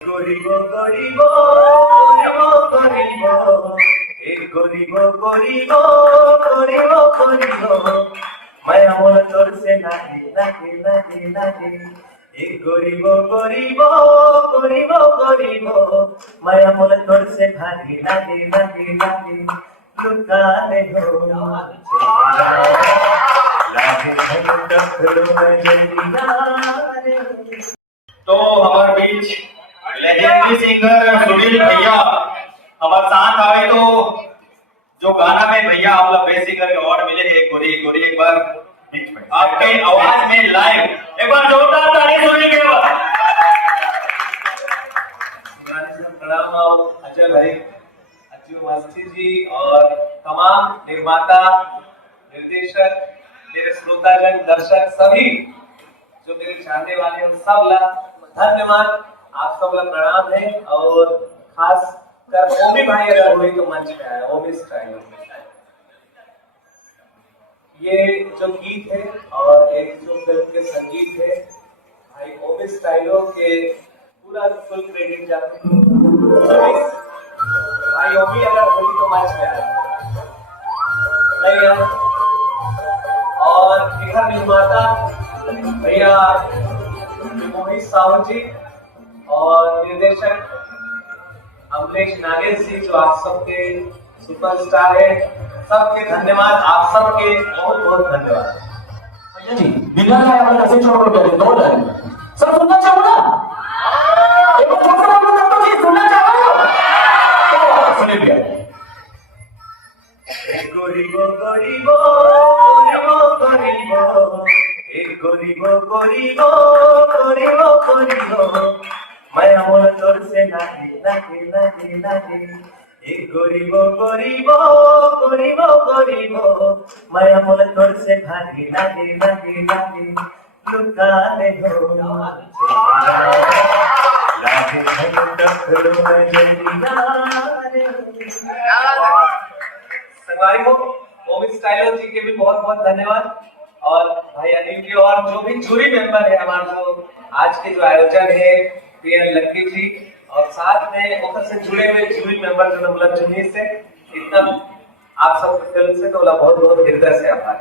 গরিব গরিব গরিব গরিব গরিব গরিব গরিব মায়া মন তোরছে লাগে লাগে লাগে লাগে গরিব গরিব গরিব গরিব মায়া মন তোরছে লাগে লাগে লাগে লাগে লুকানে हो लागे टकरो नजरिया तो हमारे बीच लेजेंडरी सिंगर सुनील भैया हमारे साथ आए। तो जो गाना में भैया आप लोग बेस्ट सिंगर के अवार्ड मिले एक गोरी गोरी एक बार आपके आवाज में लाइव एक बार जोरदार ताली सुनी के बाद प्रणाम अजय भाई अज्जू मस्ती जी और तमाम निर्माता निर्देशक मेरे श्रोताजन दर्शक सभी जो मेरे चाहने वाले हैं सब ला धन्यवाद। आप सब ला प्रणाम है और खास कर ओमी भाई अगर हुई तो मंच पे आया ओमी स्टाइल ये जो गीत है और एक जो फिल्म के संगीत है भाई ओमी स्टाइलो के पूरा फुल क्रेडिट जाते हैं भाई ओमी अगर हुई तो मंच पे आया नहीं यार। और लेखक निर्माता भैया मोहित सावंत जी और निर्देशक अमलेश नागेश जी जो आप सबके सुपरस्टार है सबके धन्यवाद। आप सबके बहुत बहुत धन्यवाद। भैया जी बिना गाए वाला कैसे छोड़ रहे हो? दो लाइन सब सुनना चाहो ना? एक बार छोटा सा बोलो तो जी सुनना चाहो? सुनिए भैया गरीब गरीब गरीब गरीब गरीब गरीब गरीब माया मन तोरছে লাগে লাগে লাগে লাগে गरीब गरीब गरीब गरीब माया मन तोरছে লাগে লাগে লাগে লাগে लुकाने हो लागे टकरो नजरिया संगवारी हो ओमी स्टाइलो जी के भी बहुत बहुत धन्यवाद और भाई अनिल के और जो भी जूरी मेंबर है हमारे जो आज के जो आयोजन है पीएन लक्की जी और साथ में ओकर से जुड़े हुए जूरी मेंबर जो मतलब जुनी से इतना आप सब फिल्म से तो बहुत बहुत हृदय से आभार।